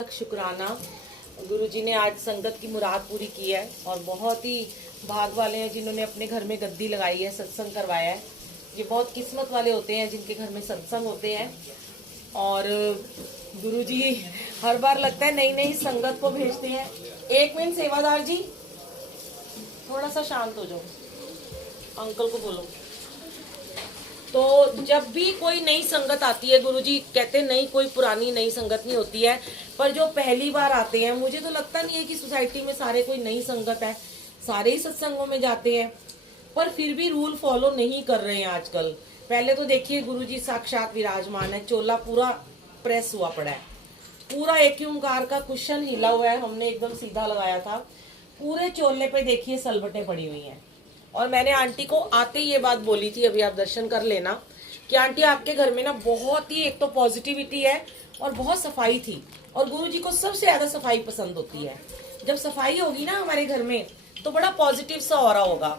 शुक्राना। गुरुजी ने आज संगत की मुराद पूरी की है और बहुत ही भाग वाले हैं जिन्होंने अपने घर में गद्दी लगाई है, सत्संग करवाया है। ये बहुत किस्मत वाले होते हैं जिनके घर में सत्संग होते हैं। और गुरुजी हर बार लगता है नई नई संगत को भेजते हैं। एक मिनट सेवादार जी, थोड़ा सा शांत हो जाओ, अंकल को बोलो। तो जब भी कोई नई संगत आती है, गुरुजी कहते हैं नहीं कोई पुरानी नई संगत नहीं होती है, पर जो पहली बार आते हैं, मुझे तो लगता नहीं है कि सोसाइटी में सारे कोई नई संगत है, सारे ही सत्संगों में जाते हैं, पर फिर भी रूल फॉलो नहीं कर रहे हैं आजकल। पहले तो देखिए गुरुजी साक्षात विराजमान है, चोला पूरा प्रेस हुआ पड़ा है, पूरा एक ही ओंकार का कुशन हिला हुआ है, हमने एकदम सीधा लगाया था। पूरे चोले पे देखिए सलबटें पड़ी हुई हैं। और मैंने आंटी को आते ही ये बात बोली थी, अभी आप दर्शन कर लेना, कि आंटी आपके घर में ना बहुत ही एक तो पॉजिटिविटी है और बहुत सफाई थी, और गुरुजी को सबसे ज्यादा सफाई पसंद होती है। जब सफाई होगी ना हमारे घर में तो बड़ा पॉजिटिव सा ऑरा होगा।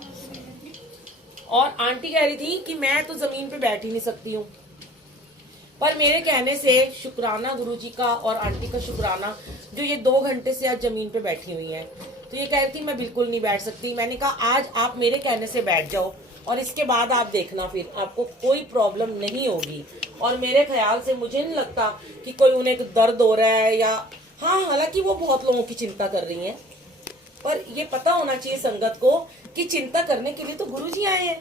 और आंटी कह रही थी कि मैं तो जमीन पे बैठ ही नहीं सकती हूँ, पर मेरे कहने से शुक्राना गुरुजी का और आंटी का शुक्राना, जो ये 2 घंटे से आज जमीन पे बैठी हुई हैं। तो ये कह रही थी मैं बिल्कुल नहीं बैठ सकती। मैंने कहा आज आप मेरे कहने से बैठ जाओ और इसके बाद आप देखना, फिर आपको कोई प्रॉब्लम नहीं होगी। और मेरे ख्याल से मुझे नहीं लगता कि कोई उन्हें दर्द हो रहा है, या हाँ, हालांकि वो बहुत लोगों की चिंता कर रही हैं, पर ये पता होना चाहिए संगत को कि चिंता करने के लिए तो गुरुजी आए हैं।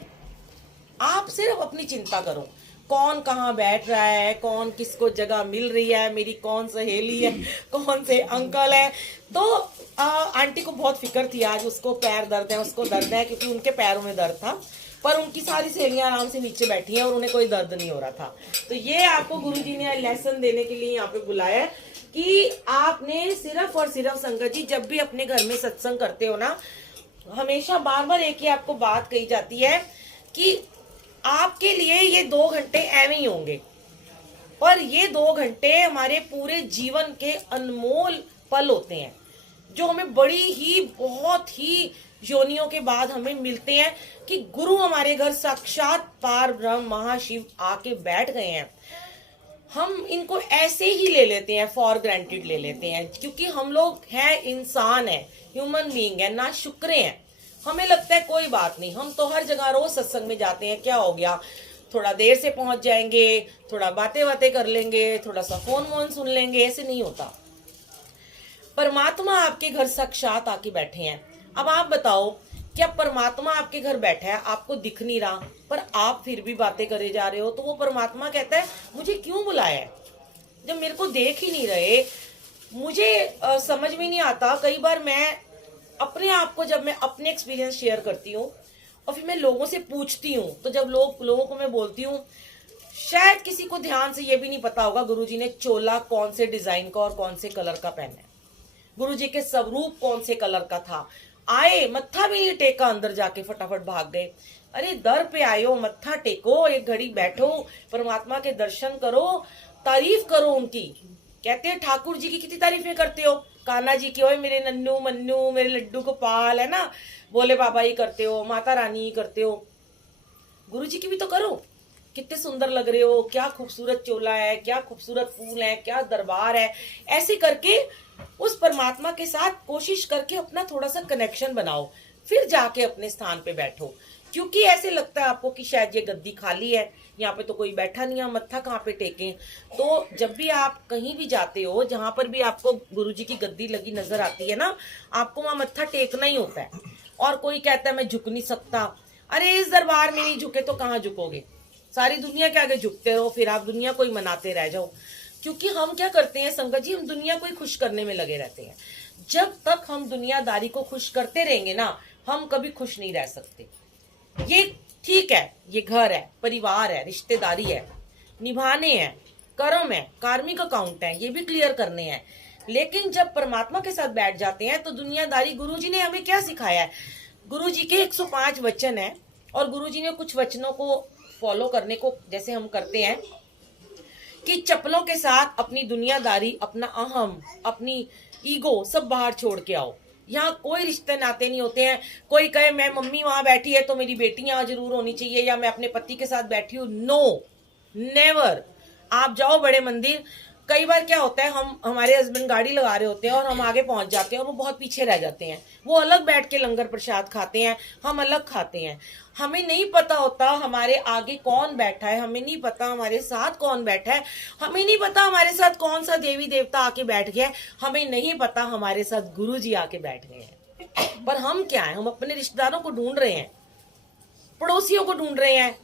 आप सिर्फ अपनी चिंता करो, कौन कहाँ बैठ रहा है, कौन किसको जगह मिल रही है, मेरी कौन सहेली है, कौन से अंकल है। तो आंटी को बहुत फिक्र थी आज, उसको पैर दर्द है, उसको दर्द है, क्योंकि उनके पैरों में दर्द था, पर उनकी सारी सहेलियां आराम से नीचे बैठी हैं और उन्हें कोई दर्द नहीं हो रहा था। तो ये आपको गुरुजी ने लेसन देने के लिए यहाँ पे बुलाया है कि आपने सिर्फ और सिर्फ संगत जी जब भी अपने घर में सत्संग करते हो ना, हमेशा बार बार एक ही आपको बात कही जाती है कि आपके लिए ये 2 घंटे ऐਵੇਂ ही होंगे, पर ये 2 घंटे हमारे पूरे जीवन के अनमोल पल होते हैं, जो हमें बड़ी ही बहुत ही योनियों के बाद हमें मिलते हैं कि गुरु हमारे घर साक्षात पार ब्रह्म महाशिव आके बैठ गए हैं। हम इनको ऐसे ही ले लेते हैं, फॉर ग्रांटेड ले लेते हैं, क्योंकि हम लोग हैं, इंसान है, ह्यूमन बीइंग है, ना शुक्रे हैं। हमें लगता है कोई बात नहीं, हम तो हर जगह रोज सत्संग में जाते हैं, क्या हो गया, थोड़ा देर से पहुंच जाएंगे, थोड़ा बातें बातें कर लेंगे, थोड़ा सा फोन वोन सुन लेंगे। ऐसे नहीं होता। परमात्मा आपके घर साक्षात आके बैठे हैं। अब आप बताओ, क्या परमात्मा आपके घर बैठा है, आपको दिख नहीं रहा, पर आप फिर भी बातें करे जा रहे हो, तो वो परमात्मा कहता है मुझे क्यों बुलाया है जब मेरे को देख ही नहीं रहे। मुझे समझ में नहीं आता। कई बार मैं अपने आप को, जब मैं अपने एक्सपीरियंस शेयर करती हूँ और फिर मैं लोगों से पूछती हूँ, तो जब लोगों को मैं बोलती हूँ, शायद किसी को ध्यान से ये भी नहीं पता होगा गुरुजी ने चोला कौन से डिजाइन का और कौन से कलर का पहना है, गुरुजी के स्वरूप कौन से कलर का था। आए, मत्था भी नहीं टेका, अंदर जाके फटाफट भाग गए। अरे दर पे आयो, मत्था टेको, एक घड़ी बैठो, परमात्मा के दर्शन करो, तारीफ करो उनकी। कहते हैं ठाकुर जी की कितनी तारीफें करते हो, कान्हा जी की, ओए मेरे नन्नू मन्नू, मेरे लड्डू गोपाल, है ना, बोले बाबा ही करते हो, माता रानी ही करते हो, गुरु जी की भी तो करो। कितने सुंदर लग रहे हो, क्या खूबसूरत चोला है, क्या खूबसूरत फूल है, क्या दरबार है। ऐसे करके उस परमात्मा के साथ कोशिश करके अपना थोड़ा सा कनेक्शन बनाओ, फिर जाके अपने स्थान पे बैठो। क्योंकि ऐसे लगता है आपको कि शायद ये गद्दी खाली है, यहाँ पे तो कोई बैठा नहीं है, मत्था कहाँ पे टेकें। तो जब भी आप कहीं भी जाते हो, जहां पर भी आपको गुरुजी की गद्दी लगी नजर आती है ना, आपको वहां मत्था टेकना ही होता है। और कोई कहता है मैं झुक नहीं सकता, अरे इस दरबार में नहीं झुके तो कहाँ झुकोगे, सारी दुनिया के आगे झुकते रहो, फिर आप दुनिया को ही मनाते रह जाओ। क्योंकि हम क्या करते हैं संगत जी, हम दुनिया को ही खुश करने में लगे रहते हैं। जब तक हम दुनियादारी को खुश करते रहेंगे ना, हम कभी खुश नहीं रह सकते। ये ठीक है, ये घर है, परिवार है, रिश्तेदारी है, निभाने हैं, कर्म है, कार्मिक अकाउंट है, ये भी क्लियर करने हैं। लेकिन जब परमात्मा के साथ बैठ जाते हैं तो दुनियादारी, गुरुजी ने हमें क्या सिखाया है, गुरुजी के 105 वचन है, और गुरुजी ने कुछ वचनों को फॉलो करने को जैसे हम करते हैं कि चप्पलों के साथ अपनी दुनियादारी, अपना अहम, अपनी ईगो सब बाहर छोड़ के आओ। यहाँ कोई रिश्ते नाते नहीं होते हैं। कोई कहे मैं मम्मी वहां बैठी है तो मेरी बेटी यहाँ जरूर होनी चाहिए, या मैं अपने पति के साथ बैठी हूँ, नो नेवर। आप जाओ बड़े मंदिर, कई बार क्या होता है, हम हमारे हस्बैंड गाड़ी लगा रहे होते हैं और हम आगे पहुंच जाते हैं और वो बहुत पीछे रह जाते हैं। वो अलग बैठ के लंगर प्रसाद खाते हैं, हम अलग खाते हैं। हमें नहीं पता होता हमारे आगे कौन बैठा है, हमें नहीं पता हमारे साथ कौन बैठा है, हमें नहीं पता हमारे साथ कौन सा देवी देवता आके बैठ गया है, हमें नहीं पता हमारे साथ गुरु जी आके बैठ गए हैं। पर हम क्या है, हम अपने रिश्तेदारों को ढूंढ रहे हैं, पड़ोसियों को ढूंढ रहे हैं।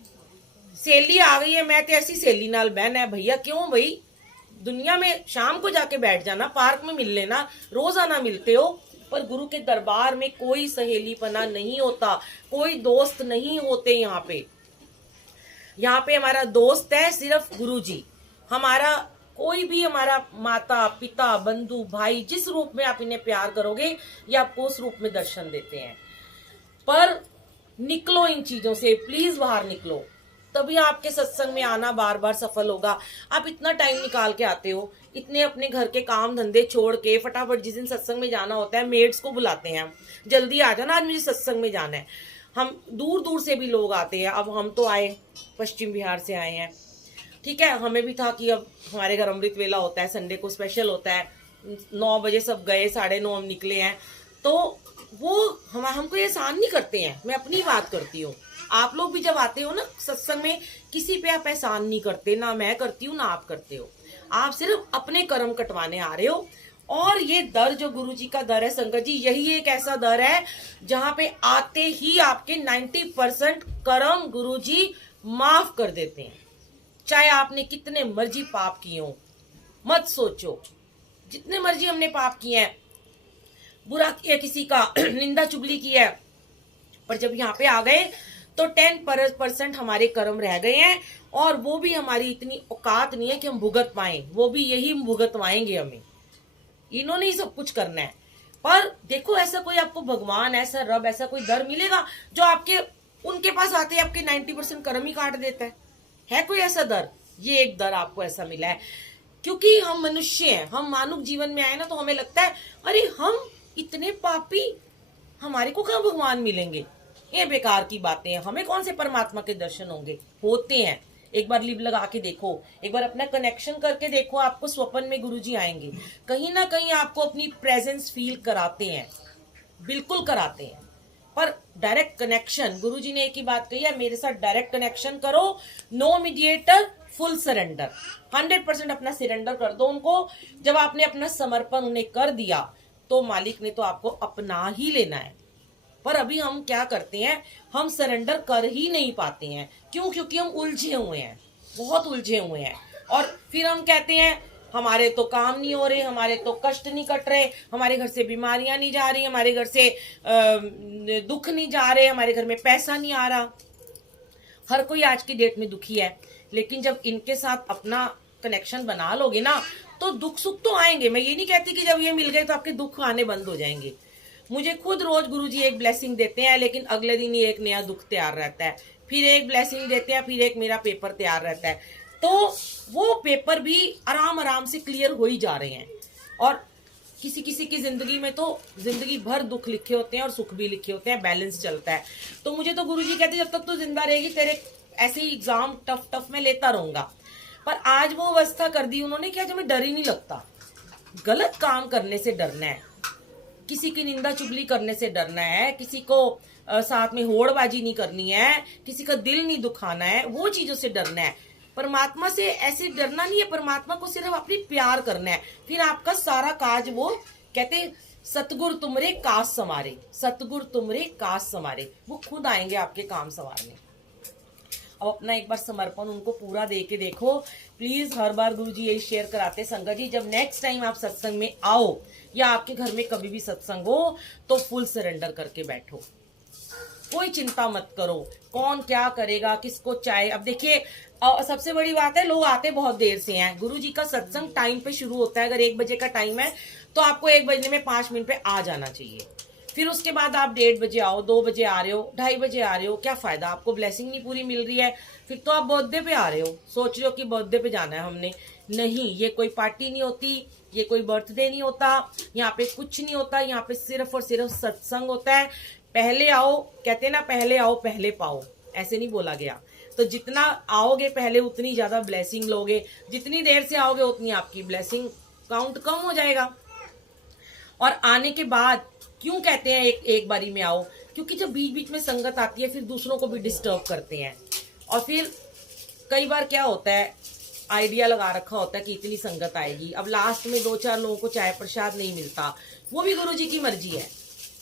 सहेली आ गई है, मैं तो ऐसी सहेली नाल बहन है भैया, क्यों भाई? दुनिया में शाम को जाके बैठ जाना, पार्क में मिल लेना, रोजाना मिलते हो। पर गुरु के दरबार में कोई सहेलीपना नहीं होता, कोई दोस्त नहीं होते। यहाँ पे हमारा दोस्त है सिर्फ गुरु जी। हमारा कोई भी, हमारा माता पिता बंधु भाई, जिस रूप में आप इन्हें प्यार करोगे ये आपको उस रूप में दर्शन देते हैं। पर निकलो इन चीजों से, प्लीज बाहर निकलो, तभी आपके सत्संग में आना बार बार सफल होगा। आप इतना टाइम निकाल के आते हो, इतने अपने घर के काम धंधे छोड़ के फटाफट जिस दिन सत्संग में जाना होता है मेड्स को बुलाते हैं, हम जल्दी आ जाना, आज मुझे सत्संग में जाना है। हम दूर दूर से भी लोग आते हैं। अब हम तो आए, पश्चिम बिहार से आए हैं, ठीक है। हमें भी था कि अब हमारे घर अमृत वेला होता है, संडे को स्पेशल होता है, 9 बजे सब गए, 9:30 हम निकले हैं। तो वो हमको ये एहसान नहीं करते हैं। मैं अपनी बात करती हूँ, आप लोग भी जब आते हो ना सत्संग में, किसी पे आप एहसान नहीं करते, ना मैं करती हूँ ना आप करते हो। आप सिर्फ अपने कर्म कटवाने आ रहे हो। और ये दर जो गुरु जी का दर है संगत जी, यही एक ऐसा दर है जहां पे आते ही आपके 90% कर्म गुरु जी माफ कर देते हैं। चाहे आपने कितने मर्जी पाप किए हो, मत सोचो, जितने मर्जी हमने पाप किए हैं, बुरा किया किसी का, निंदा चुगली की है, पर जब यहाँ पे आ गए तो 10% हमारे कर्म रह गए हैं। और वो भी हमारी इतनी औकात नहीं है कि हम भुगत पाए, वो भी यही भुगतवाएंगे हमें। इन्होंने ही सब कुछ करना है। पर देखो, ऐसा कोई आपको भगवान, ऐसा रब, ऐसा कोई दर मिलेगा जो आपके उनके पास आते ही आपके 90% कर्म ही काट देता है कोई ऐसा दर? ये एक दर आपको ऐसा मिला है क्योंकि हम मनुष्य हैं, हम मानव जीवन में आए ना, तो हमें लगता है अरे हम इतने पापी, हमारे को कहाँ भगवान मिलेंगे, ये बेकार की बातें हैं, हमें कौन से परमात्मा के दर्शन होंगे? होते हैं। एक बार लिप लगा के देखो, एक बार अपना कनेक्शन करके देखो, आपको स्वप्न में गुरुजी आएंगे, कहीं ना कहीं आपको अपनी प्रेजेंस फील कराते हैं, बिल्कुल कराते हैं। पर डायरेक्ट कनेक्शन, गुरुजी ने एक ही बात कही है, मेरे साथ डायरेक्ट कनेक्शन करो, नो मीडिएटर, फुल सरेंडर, 100% अपना सरेंडर कर दो उनको। जब आपने अपना समर्पण उन्हें कर दिया तो मालिक ने तो आपको अपना ही लेना है। पर अभी हम क्या करते हैं, हम सरेंडर कर ही नहीं पाते हैं। क्यों? क्योंकि हम उलझे हुए हैं, बहुत उलझे हुए हैं। और फिर हम कहते हैं हमारे तो काम नहीं हो रहे, हमारे तो कष्ट नहीं कट रहे, हमारे घर से बीमारियां नहीं जा रही, हमारे घर से दुख नहीं जा रहे, हमारे घर में पैसा नहीं आ रहा। हर कोई आज की डेट में दुखी है, लेकिन जब इनके साथ अपना कनेक्शन बना लोगे ना तो दुख सुख तो आएंगे। मैं ये नहीं कहती कि जब ये मिल गए तो आपके दुख आने बंद हो जाएंगे। मुझे खुद रोज गुरुजी एक ब्लेसिंग देते हैं, लेकिन अगले दिन ही एक नया दुख तैयार रहता है, फिर एक ब्लेसिंग देते हैं, फिर एक मेरा पेपर तैयार रहता है। तो वो पेपर भी आराम आराम से क्लियर हो ही जा रहे हैं। और किसी किसी की जिंदगी में तो जिंदगी भर दुख लिखे होते हैं और सुख भी लिखे होते हैं, बैलेंस चलता है। तो मुझे तो गुरुजी कहते जब तक तू जिंदा रहेगी तेरे ऐसे ही एग्जाम टफ में लेता रहूंगा। पर आज वो अवस्था कर दी उन्होंने कि आज हमें डर ही नहीं लगता। गलत काम करने से डरना है, किसी की निंदा चुगली करने से डरना है, किसी को साथ में होड़बाजी नहीं करनी है, किसी का दिल नहीं दुखाना है, वो चीजों से डरना है। परमात्मा से ऐसे डरना नहीं है, परमात्मा को सिर्फ अपनी प्यार करना है, फिर आपका सारा काज, वो कहते सतगुर तुमरे काज समारे, सतगुर तुमरे काज समारे, वो खुद आएंगे आपके काम संवारने। अब अपना एक बार समर्पण उनको पूरा दे के देखो प्लीज। हर बार गुरुजी यही शेयर कराते संगत जी, जब नेक्स्ट टाइम आप सत्संग में आओ या आपके घर में कभी भी सत्संग हो तो फुल सरेंडर करके बैठो, कोई चिंता मत करो कौन क्या करेगा, किसको चाहे। अब देखिए सबसे बड़ी बात है, लोग आते बहुत देर से हैं। गुरुजी का सत्संग टाइम पे शुरू होता है, अगर 1 बजे का टाइम है तो आपको 1 बजने में 5 मिनट पे आ जाना चाहिए। फिर उसके बाद आप 1:30 बजे आओ, 2 बजे आ रहे हो, 2:30 बजे आ रहे हो, क्या फायदा? आपको ब्लेसिंग नहीं पूरी मिल रही है। फिर तो आप बर्थडे पे आ रहे हो, सोच रहे हो कि बर्थडे पे जाना है हमने। नहीं, ये कोई पार्टी नहीं होती, ये कोई बर्थडे नहीं होता, यहाँ पे कुछ नहीं होता, यहाँ पे सिर्फ और सिर्फ सत्संग होता है। पहले आओ, कहते ना पहले आओ पहले पाओ, ऐसे नहीं बोला गया। तो तो जितना आओगे पहले उतनी ज्यादा ब्लेसिंग लोगे, जितनी देर से आओगे उतनी आपकी ब्लेसिंग काउंट कम हो जाएगा। और आने के बाद क्यों कहते हैं एक बारी में आओ, क्योंकि जब बीच बीच में संगत आती है फिर दूसरों को भी डिस्टर्ब करते हैं। और फिर कई बार क्या होता है, आइडिया लगा रखा होता है कि इतनी संगत आएगी, अब लास्ट में 2-4 लोगों को चाय प्रसाद नहीं मिलता, वो भी गुरुजी की मर्जी है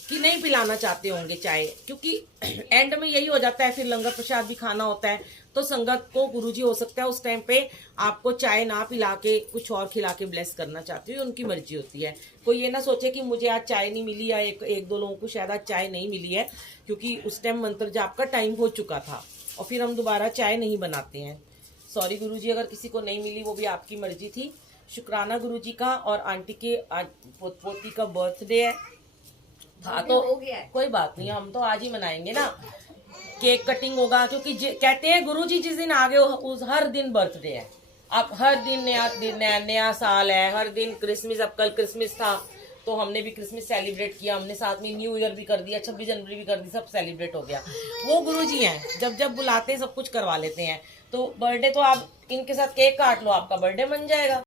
कि नहीं पिलाना चाहते होंगे चाय, क्योंकि एंड में यही हो जाता है, फिर लंगर प्रसाद भी खाना होता है। तो संगत को गुरुजी हो सकता है उस टाइम पे आपको चाय ना पिला के कुछ और खिला के ब्लेस करना चाहते हो, उनकी मर्जी होती है। कोई ये ना सोचे कि मुझे आज चाय नहीं मिली, या एक दो लोगों को शायद आज चाय नहीं मिली है क्योंकि उस टाइम मंत्र जाप का टाइम हो चुका था और फिर हम दोबारा चाय नहीं बनाते हैं। सॉरी गुरुजी, अगर किसी को नहीं मिली, वो भी आपकी मर्जी थी। शुक्राना गुरुजी का। और आंटी के पोती का बर्थडे है था तो हो गया है। कोई बात नहीं, हम तो आज ही मनाएंगे ना, केक कटिंग होगा, क्योंकि कहते हैं गुरुजी जिस दिन आगे उस हर दिन बर्थडे है। अब हर दिन नया साल है, हर दिन क्रिसमस। अब कल क्रिसमस था तो हमने भी क्रिसमस सेलिब्रेट किया, हमने साथ में न्यू ईयर भी कर दिया, 26 जनवरी भी कर दी, सब सेलिब्रेट हो गया। वो गुरुजी हैं, जब जब बुलाते हैं सब कुछ करवा लेते हैं। तो बर्थडे तो आप इनके साथ केक काट लो, आपका बर्थडे बन जाएगा।